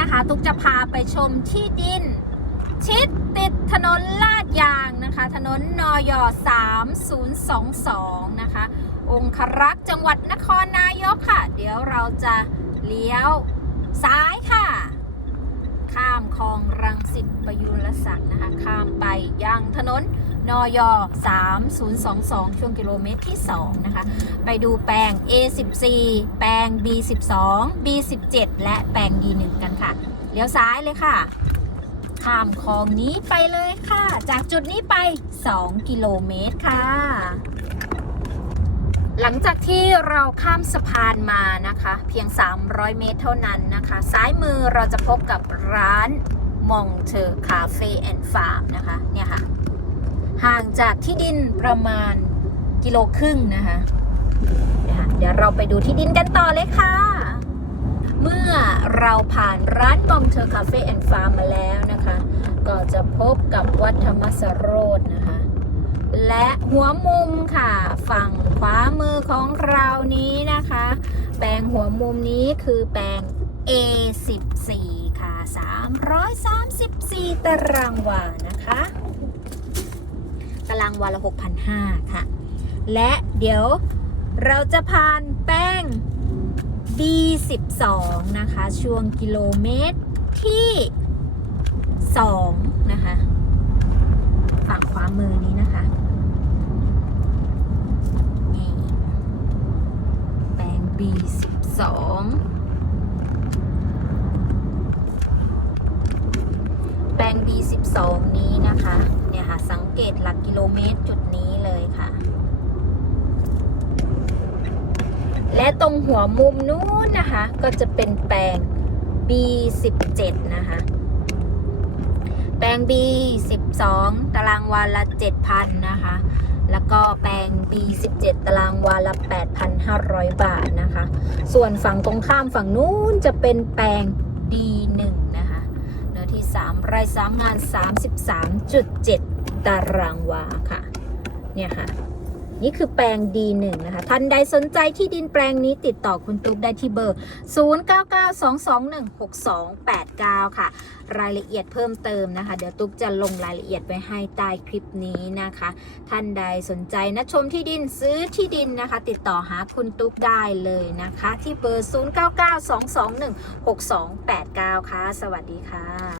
นะคะ ตุกจะพาไปชมที่ดิน ชิดติดถนนลาดยางนะคะ ถนนนอย3022 นะคะ องครักษ์จังหวัดนครนายกค่ะ เดี๋ยวเราจะเลี้ยวซ้ายค่ะ ข้ามคลองรังสิตประยุรศักดิ์นะคะ ข้ามไปยังถนน นอย3022 ช่วงกิโลเมตรที่ 2 นะคะ ไปดูแปลง A14 แปลง B12 B17 และแปลง D1 กันค่ะ เลี้ยวซ้ายเลยค่ะ ข้ามคลองนี้ไปเลยค่ะ จากจุดนี้ไป 2 กิโลเมตรค่ะหลังจากที่เราข้ามสะพานมานะคะ เพียง 300 เมตรเท่านั้นนะคะ ซ้ายมือเราจะพบกับร้านมองเธอคาเฟ่แอนด์ฟาร์มนะคะ เนี่ยค่ะ ห่างจากที่ดินประมาณกิโลครึ่งนะคะเดี๋ยวเราไปดูที่ดินกันต่อเลยค่ะ เมื่อเราผ่านร้านมองเธอคาเฟ่แอนด์ฟาร์มมาแล้วนะคะ ก็จะพบกับวัดธรรมสโรจน์นะคะ และหัวมุมค่ะ ฝั่งขวามือของเรานี้นะคะ แปลงหัวมุมนี้คือแปลง A14 ค่ะ 334 ตารางวานะคะารางวาละ 6,500 ค่ะ และเดี๋ยวเราจะผ่านแป้ง B12 นะคะ ช่วงกิโลเมตรที่ 2 นะคะ ฝั่งขวามือนี้นะคะนี่แปลง B12 แปลง B12 กตหลักกิโลเมตรจุดนี้เลยค่ะ และตรงหัวมุมนู้นนะคะ ก็จะเป็นแปลง B17 นะคะ แปลง B12 ตารางวาละ7,000นะคะ แล้วก็แปลง B17 ตารางวาละ8,500 บาทนะคะ ส่วนฝั่งตรงข้ามฝั่งนู้นจะเป็นแปลง D1 นะคะ เนื้อที่ 3 ไร่3งาน 33.7 ตารางวาค่ะ เนี่ยค่ะ นี่คือแปลง D1 นะคะ ท่านใดสนใจที่ดินแปลงนี้ติดต่อคุณตุ๊กได้ที่เบอร์ 0992216289 ค่ะ รายละเอียดเพิ่มเติมนะคะ เดี๋ยวตุ๊กจะลงรายละเอียดไว้ให้ใต้คลิปนี้นะคะ ท่านใดสนใจนะชมที่ดินซื้อที่ดินนะคะ ติดต่อหาคุณตุ๊กได้เลยนะคะ ที่เบอร์ 0992216289 ค่ะ สวัสดีค่ะ